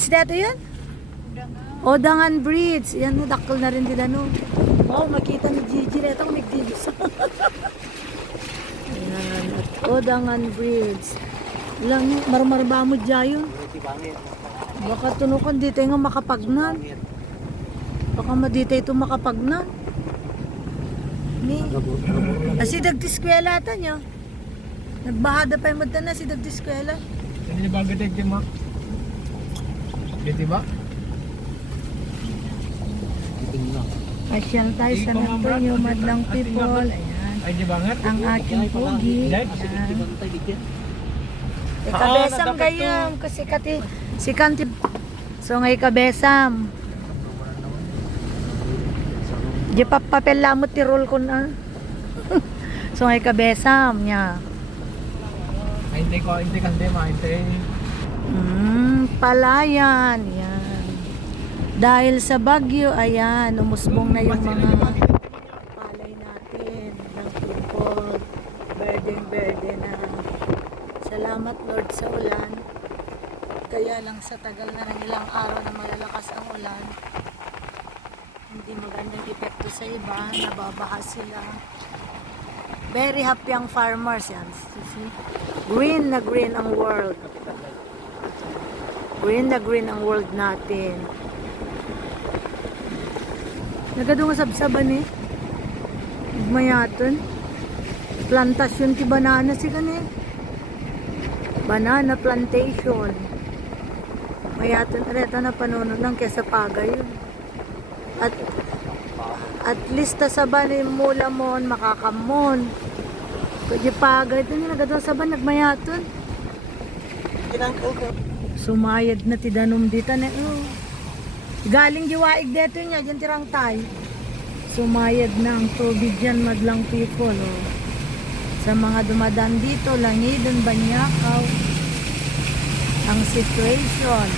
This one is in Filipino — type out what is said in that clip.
bridge dito yun? Odangan Bridge. Yan, dakol na rin nila no. Wow, makita ni Gigi na itong nagdilis. Ayan, at Odangan Bridge. Lang, marmar ba mo dyan yun? Baka tunukan dito nga makapagnan. Baka madita ito makapagnan. Ni. Asi dagtiskwela ata niya. Nagbahada pa yung na si dagtiskwela. Hindi ba gadag yung mak? Dito ba? Pasyal tayo sa Antonio, madlang people. Ayan. Ay, di bangat? Ang aking pugi. Ayan. Ikabesam gayam kasi si kanti. So ngay kabesam. Di papel lamot ti roll ko na. So ngay kabesam niya. Ay, hindi kasi mahintay. Palayan. Yan. Dahil sa bagyo, ayan, umusbong na yung mga palay natin ng people. Berde na. Salamat Lord sa ulan. Kaya lang sa tagal na ng ilang araw na malalakas ang ulan, hindi magandang epekto sa iba, nababaha sila. Very happy ang farmers yan. See? Green na green ang world. Green na green ang world natin. Nagadong sabsaban eh. Mayaton. Plantasyon ti banana si kani. Banana plantation. Mayaton reta na panunod ng kesa pagay yun. At least sa bani mula mon makakamon. Kaya pagay ito nila nagadong saban nagmayaton. Sumayad na ti danom dito na galing giwaig dito niya, dyan tirang tayo. Sumayad na ang tubig dyan, madlang people. Oh. Sa mga dumadaan dito, Langidon, Banyakaw, ang situation.